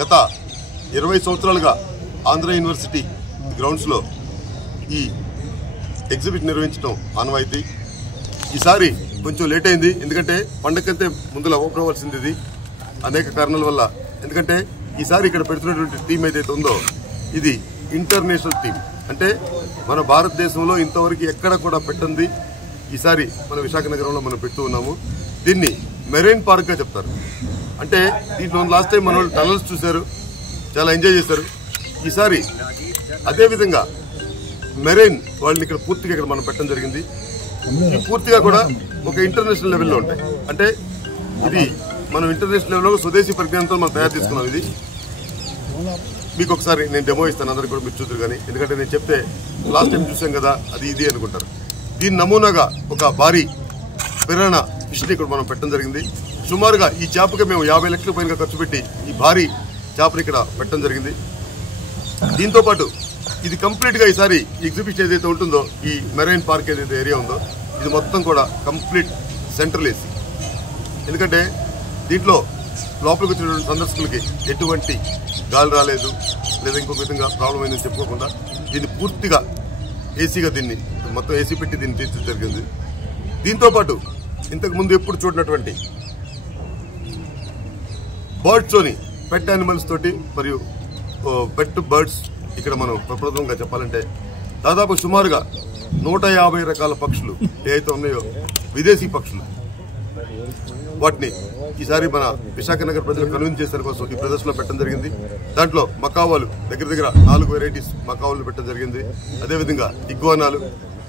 గత 20 సంవత్సరాలుగా ఆంధ్ర యూనివర్సిటీ గ్రౌండ్స్లో ఈ ఎగ్జిబిషన్ నిర్వహించడం ఆనవాయితీ. ఈసారి కొంచెం లేట్ అయింది, ఎందుకంటే పండగకంటే ముందులో ఓపెన్ అవ్వాల్సింది ఇది అనేక కారణాల వల్ల. ఎందుకంటే ఈసారి ఇక్కడ పెడుతున్నటువంటి టీం ఏదైతే ఉందో ఇది ఇంటర్నేషనల్ టీం, అంటే మన భారతదేశంలో ఇంతవరకు ఎక్కడ కూడా పెట్టండి ఈసారి మన విశాఖ నగరంలో మనం పెడుతూ ఉన్నాము. దీన్ని మెరైన్ పార్క్గా చెప్తారు. అంటే దీంట్లో లాస్ట్ టైం మన వాళ్ళు టనల్స్ చూశారు, చాలా ఎంజాయ్ చేశారు. ఈసారి అదేవిధంగా మెరైన్ వాళ్ళని ఇక్కడ పూర్తిగా ఇక్కడ మనం పెట్టడం జరిగింది. ఈ పూర్తిగా కూడా ఒక ఇంటర్నేషనల్ లెవెల్లో ఉంటాయి. అంటే ఇది మనం ఇంటర్నేషనల్ లెవెల్లో స్వదేశీ పరిజ్ఞానంతో మనం తయారు చేసుకున్నాం. ఇది మీకు ఒకసారి నేను డెమో ఇస్తాను, అందరికీ కూడా మీరు చూద్దరు. కానీ ఎందుకంటే నేను చెప్తే లాస్ట్ టైం చూసాం కదా అది ఇది అనుకుంటారు. దీని నమూనాగా ఒక భారీ పిరానా ఫిష్ని ఇక్కడ మనం పెట్టడం జరిగింది. సుమారుగా ఈ చేపకి మేము 50 లక్షల పైన ఖర్చు పెట్టి ఈ భారీ చేపని ఇక్కడ పెట్టడం జరిగింది. దీంతో పాటు ఇది కంప్లీట్గా ఈసారి ఎగ్జిబిషన్ ఏదైతే ఉంటుందో ఈ మెరైన్ పార్క్ ఏదైతే ఏరియా ఉందో ఇది మొత్తం కూడా కంప్లీట్ సెంట్రల్ ఏసీ. ఎందుకంటే దీంట్లో లోపలికి వచ్చినటువంటి సందర్శకులకి ఎటువంటి గాలి రాలేదు లేదా ఇంకొక విధంగా ప్రాబ్లం అయిందని చెప్పుకోకుండా దీన్ని పూర్తిగా ఏసీగా దీన్ని మొత్తం ఏసీ పెట్టి దీన్ని తీర్చడం జరిగింది. దీంతోపాటు ఇంతకు ముందు ఎప్పుడు చూడనటువంటి బర్డ్స్ తోని పెట్ యానిమల్స్ తోటి మరియు పెట్ బర్డ్స్ ఇక్కడ మనం ప్రప్రథమంగా చెప్పాలంటే దాదాపు సుమారుగా 150 రకాల పక్షులు ఏవైతే ఉన్నాయో విదేశీ పక్షులు, వాటిని ఈసారి మన విశాఖ నగర ప్రజలకు కన్విన్స్ చేసే కోసం ఈ ప్రదర్శనలో పెట్టడం జరిగింది. దాంట్లో మకావాలు దగ్గర 4 వెరైటీస్ మకావాలు పెట్టడం జరిగింది. అదేవిధంగా ఇగ్వానాలు,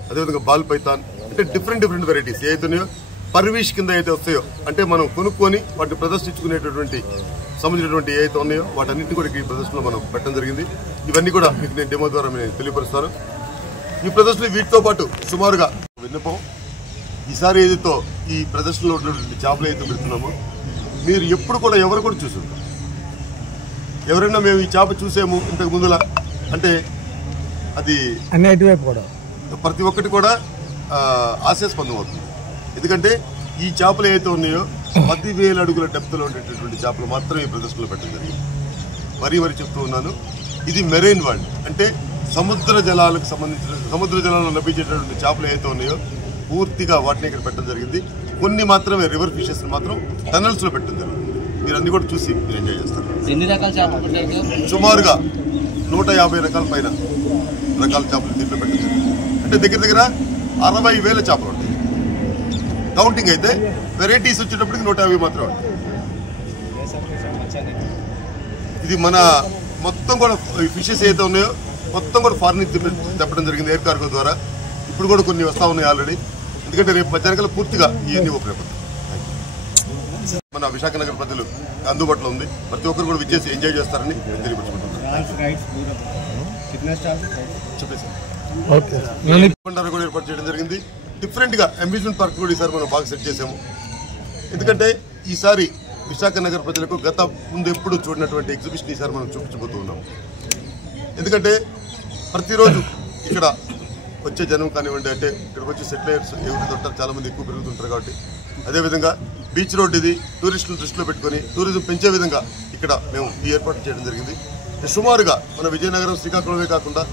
అదేవిధంగా బాల్ పైథాన్, అంటే డిఫరెంట్ వెరైటీస్ ఏవైతే ఉన్నాయో పర్వీష్ కింద అయితే వస్తాయో అంటే మనం కొనుక్కొని వాటిని ప్రదర్శించుకునేటటువంటి సంబంధించినటువంటి ఏవైతే ఉన్నాయో వాటన్నింటినీ కూడా ఈ ప్రదర్శనలో మనం పెట్టడం జరిగింది. ఇవన్నీ కూడా మీకు నేను డెమో ద్వారా నేను తెలియపరుస్తాను. ఈ ప్రదర్శన వీటితో పాటు సుమారుగా విన్నపం, ఈసారి ఏదైతే ఈ ప్రదర్శనలో ఉన్నటువంటి చేపలు ఏదైతే పెడుతున్నామో మీరు ఎప్పుడు కూడా ఎవరు కూడా చూసుంటారు. ఎవరైనా మేము ఈ చేప చూసాము ఇంతకు ముందులా అంటే అది ప్రతి ఒక్కటి కూడా ఆశాస్పదం అవుతుంది. ఎందుకంటే ఈ చేపలు ఏవైతే ఉన్నాయో 10,000 అడుగుల డెప్త్లో ఉండేటటువంటి చేపలు మాత్రమే ఈ ప్రదర్శనలో పెట్టడం జరిగింది. మరీ చెప్తూ ఉన్నాను, ఇది మెరైన్ వరల్డ్, అంటే సముద్ర జలాలకు సంబంధించిన సముద్ర జలాల్లో లభించేటటువంటి చేపలు ఏవైతే ఉన్నాయో పూర్తిగా వాటిని ఇక్కడ పెట్టడం జరిగింది. కొన్ని మాత్రమే రివర్ ఫిషెస్ మాత్రం టనల్స్ లో పెట్టడం జరిగింది. మీరు అన్ని కూడా చూసి మీరు ఎంజాయ్ చేస్తారు. సుమారుగా 150 రకాల పైన రకాల చేపలు దీంట్లో పెట్టడం జరిగింది. అంటే దగ్గర 60,000 చేపలు ఉంటాయి. కౌంటింగ్ అయితే వెరైటీస్ వచ్చేటప్పటికి 150 మాత్రమే ఉంటాయి. ఇది మన మొత్తం కూడా ఫిషెస్ ఏదైతే ఉన్నాయో మొత్తం కూడా ఫారిన్ తెప్పడం జరిగింది ఎయిర్ కార్గో ద్వారా. ఇప్పుడు కూడా కొన్ని వస్తూ ఉన్నాయి ఆల్రెడీ. ఎందుకంటే రేపు మధ్యాహ్నం పూర్తిగా ఇవన్నీ ఓపెన్ అయిపోతాయి. మన విశాఖ నగర ప్రజలు అందుబాటులో ఉంది, ప్రతి ఒక్కరు కూడా విచ్చేసి ఎంజాయ్ చేస్తారని నేను తెలియపరుచుకుంటున్నాను. కూడా ఏర్పాటు చేయడం జరిగింది. డిఫరెంట్ గా అమ్యూజ్మెంట్ పార్క్ కూడా ఈసారి మనం బాగా సెట్ చేసాము. ఎందుకంటే ఈసారి విశాఖ నగర ప్రజలకు గత ముందు ఎప్పుడు చూడనటువంటి ఎగ్జిబిషన్ ఈసారి మనం చూపించబోతూ ఉన్నాము. ఎందుకంటే ప్రతిరోజు ఇక్కడ వచ్చే జనం కానివ్వండి, అంటే ఇక్కడికి వచ్చే సెటిలైర్స్ ఎవరైతే ఉంటారు చాలా మంది ఎక్కువ పెరుగుతుంటారు కాబట్టి, అదేవిధంగా బీచ్ రోడ్ ఇది టూరిస్టులు దృష్టిలో పెట్టుకుని టూరిజం పెంచే విధంగా ఇక్కడ మేము ఈ ఏర్పాటు చేయడం జరిగింది. సుమారుగా మన విజయనగరం శ్రీకాకుళమే కాకుండా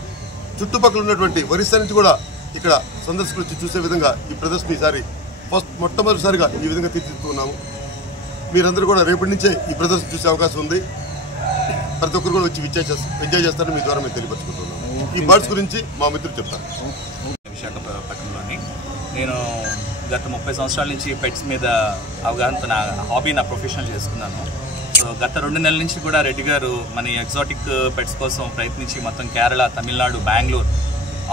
చుట్టుపక్కల ఉన్నటువంటి ఒరిస్సా నుంచి కూడా ఇక్కడ సందర్శకులు వచ్చి చూసే విధంగా ఈ ప్రదర్శన ఈసారి మొట్టమొదటిసారిగా ఈ విధంగా తీర్చిదిద్దుతున్నాము. మీరందరూ కూడా రేపటి నుంచే ఈ ప్రదర్శన చూసే అవకాశం ఉంది. ప్రతి ఒక్కరు కూడా వచ్చి ఎంజాయ్ చేస్తారని మీ ద్వారా మేము తెలియపరుచుకుంటున్నాము. ఈ బర్డ్స్ గురించి మా మిత్రులు చెప్తారు. విశాఖపట్నంలోని నేను గత 30 సంవత్సరాల నుంచి పెట్స్ మీద అవగాహనతో నా హాబీ, నా ప్రొఫెషనల్ చేసుకున్నాను. సో గత 2 నెలల నుంచి కూడా రెడ్డి గారు మన ఎగ్జాటిక్ పెట్స్ కోసం ప్రయత్నించి మొత్తం కేరళ, తమిళనాడు, బెంగళూరు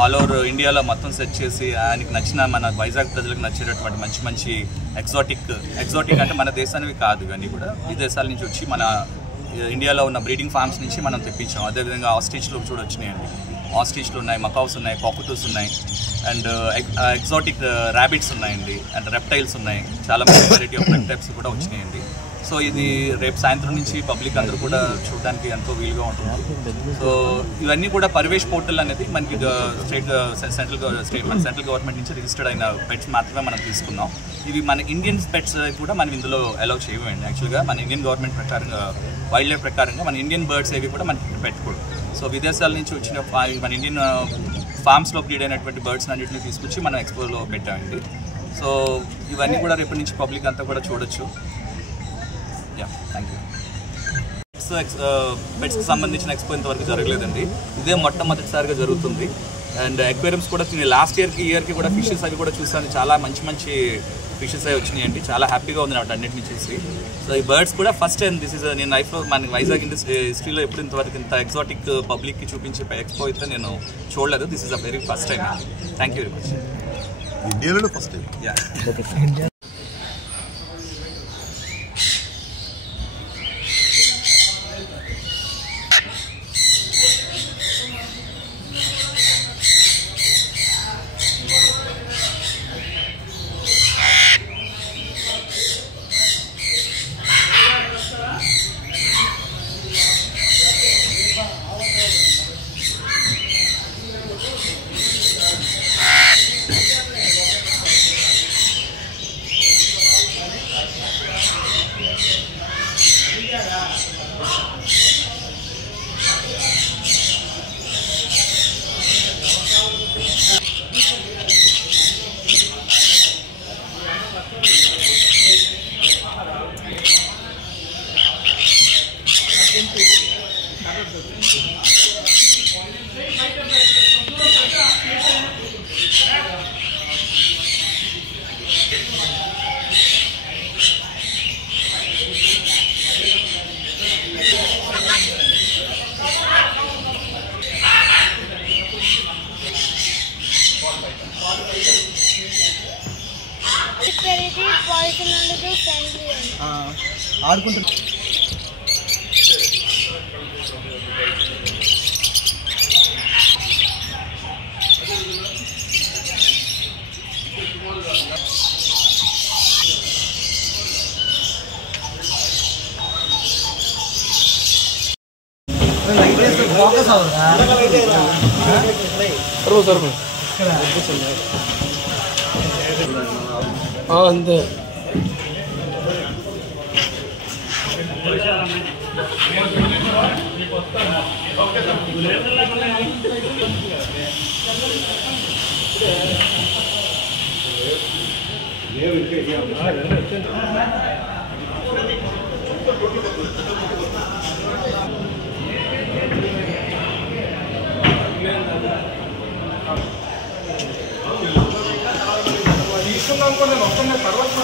ఆల్ ఓవర్ ఇండియాలో మొత్తం సెర్చ్ చేసి ఆయనకి నచ్చిన మన వైజాగ్ ప్రజలకు నచ్చేటటువంటి మంచి ఎగ్జాటిక్ అంటే మన దేశానివి కాదు కానీ కూడా ఈ దేశాల నుంచి వచ్చి మన ఇండియాలో ఉన్న బ్రీడింగ్ ఫార్మ్స్ నుంచి మనం తెప్పించాం. అదేవిధంగా ఆస్ట్రిచ్లు కూడా వచ్చినాయండి. ఆస్ట్రిచ్లు ఉన్నాయి, మకావ్స్ ఉన్నాయి, కాకటూస్ ఉన్నాయి, అండ్ ఎగ్జాటిక్ ర్యాబిట్స్ ఉన్నాయండి, అండ్ రెప్టైల్స్ ఉన్నాయి. చాలా మంచి వెరైటీ ఆఫ్ రెప్టైల్స్ కూడా వచ్చినాయండి. సో సో ఇది రేపు సాయంత్రం నుంచి పబ్లిక్ అందరూ కూడా చూడడానికి ఎంతో వీలుగా ఉంటుంది. సో ఇవన్నీ కూడా పరివేష్ పోర్టల్ అనేది మనకి సెంట్రల్ గవర్నమెంట్ నుంచి రిజిస్టర్డ్ అయిన పెట్స్ మాత్రమే మనం తీసుకున్నాం. ఇవి మన ఇండియన్ పెట్స్ కూడా మనం ఇందులో అలౌ చేయమండి. యాక్చువల్గా మన ఇండియన్ గవర్నమెంట్ ప్రకారంగా వైల్డ్ లైఫ్ ప్రకారంగా మన ఇండియన్ బర్డ్స్ ఏవి కూడా మనకి పెట్టకూడదు. సో విదేశాల నుంచి వచ్చిన మన ఇండియన్ ఫార్మ్స్లో బ్రీడ్ అయినటువంటి బర్డ్స్ అన్నింటినీ తీసుకొచ్చి మనం ఎక్స్పోలో పెట్టామండి. సో ఇవన్నీ కూడా రేపటి నుంచి పబ్లిక్ అంతా కూడా చూడొచ్చు. Thank you. పెట్స్కి సంబంధించిన ఎక్స్పో ఇంతవరకు జరగలేదండి, ఇదే మొట్టమొదటిసారిగా జరుగుతుంది. అండ్ అక్వేరియంస్ కూడా లాస్ట్ ఇయర్కి కూడా ఫిషెస్ అవి కూడా చూసాను, చాలా మంచి ఫిషెస్ అవి వచ్చినాయండి. చాలా హ్యాపీగా ఉంది నాకు అన్నింటినీ చూసి. సో ఈ బర్డ్స్ కూడా ఫస్ట్ టైం నేను లైఫ్లో మన వైజాగ్ హిస్టరీలో ఎప్పుడు ఇంతవరకు ఇంత ఎగ్జాటిక్ పబ్లిక్కి చూపించే ఎక్స్పో అయితే నేను చూడలేదు. This is a very first time. Thank you very much. ఇండియాలో ఫస్ట్ టైం. ఆడుకుంటున్నా. అంతే తీసుకుందాం కొన్ని మొత్తం పర్వతం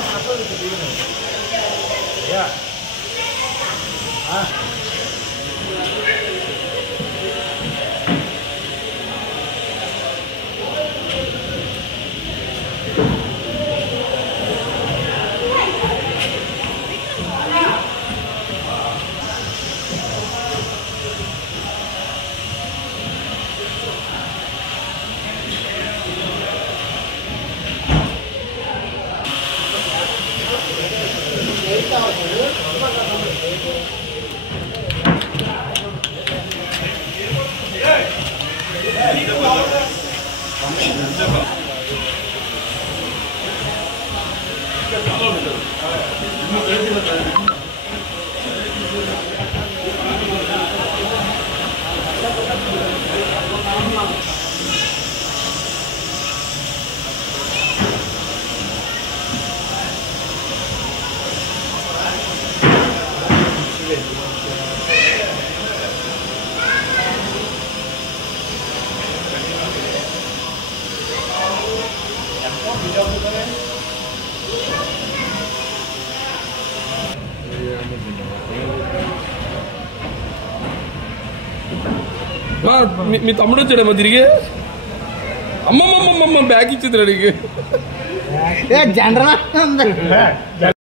మీ తమ్ముడు వచ్చాడమ్మా తిరిగి అమ్మమ్మమ్మ బ్యాగ్ ఇచ్చింది అడిగి జనరల్